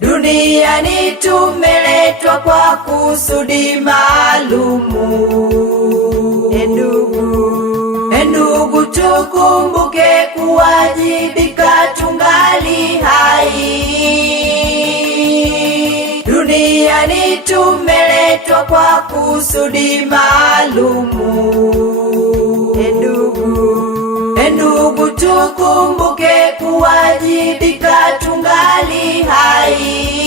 Duniani tumeletwa kwa kusudi maalumu. Ndugu, tukumbuke kuwajibika tungali hai. Duniani tumeletwa kwa kusudi maalumu. Ndugu, tukumbuke kuwajibika tungali hai.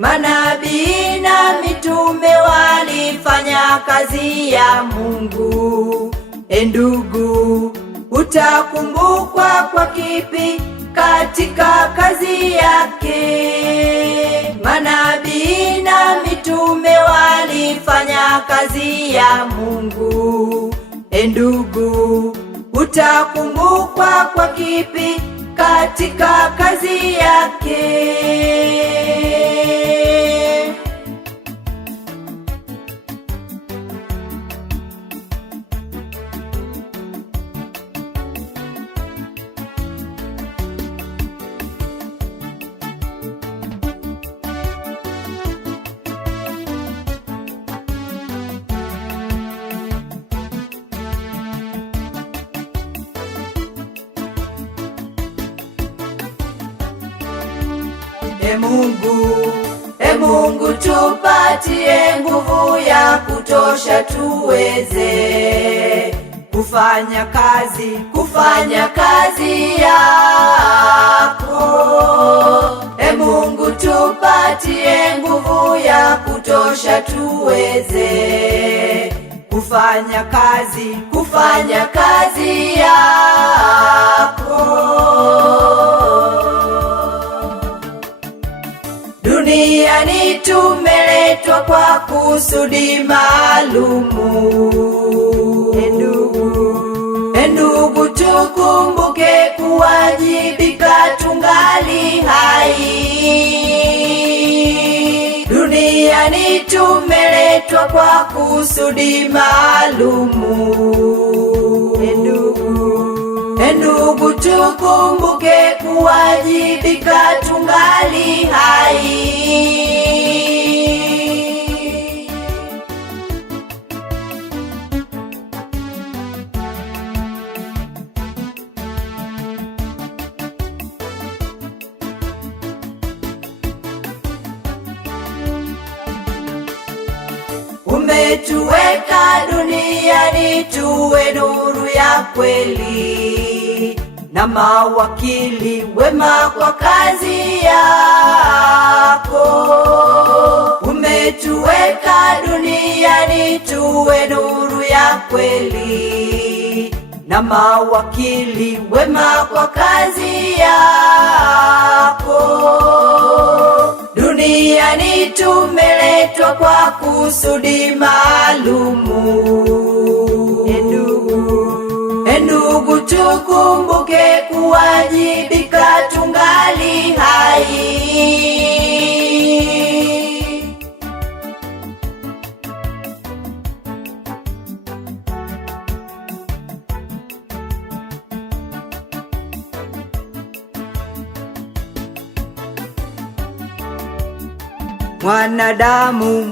Manabii na mitume walifanya kazi ya Mungu. Ndugu, utakumbukwa kwa kipi katika kazi yake? Manabii na mitume walifanya kazi ya Mungu. Ndugu, utakumbukwa kwa kipi katika kazi yake? Mungu tupatie nguvu ya kutosha tuweze kufanya kazi yako. Mungu tupatie nguvu ya kutosha tuweze kufanya kazi yako. Duniani tumeletwa kwa kusudi maalumu. Ndugu, tukumbuke kuwajibika tungali hai. Duniani tumeletwa kwa kusudi maalumu. Ndugu, tukumbuke kuwajibika tungali hai. Umetuweka duniani tuwe nuru ya kweli na mawakili wema kwa kazi yako. Umetuweka duniani tuwe nuru ya kweli na mawakili wema kwa kazi yako. Duniani tumeletwa kwa kusudi maalumu. Ndugu, tukumbuke kuwajibika tungali hai.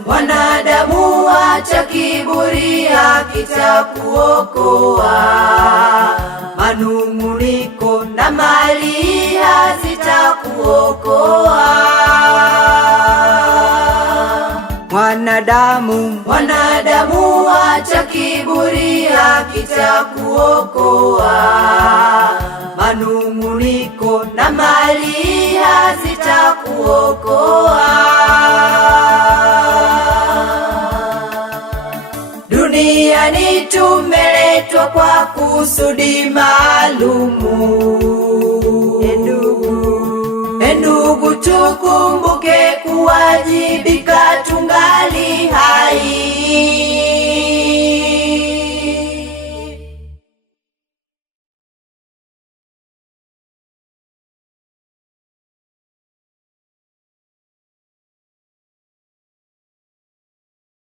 Mwanadamu acha kiburi, hakitakuokoa. Manung'uniko na mali hazitakuokoa. Mwanadamu acha kiburi, hakitakuokoa. Manung'uniko na mali hazitakuokoa. Duniani tumeletwa kwa kusudi maalumu. Ndugu, tukumbuke kuwajibika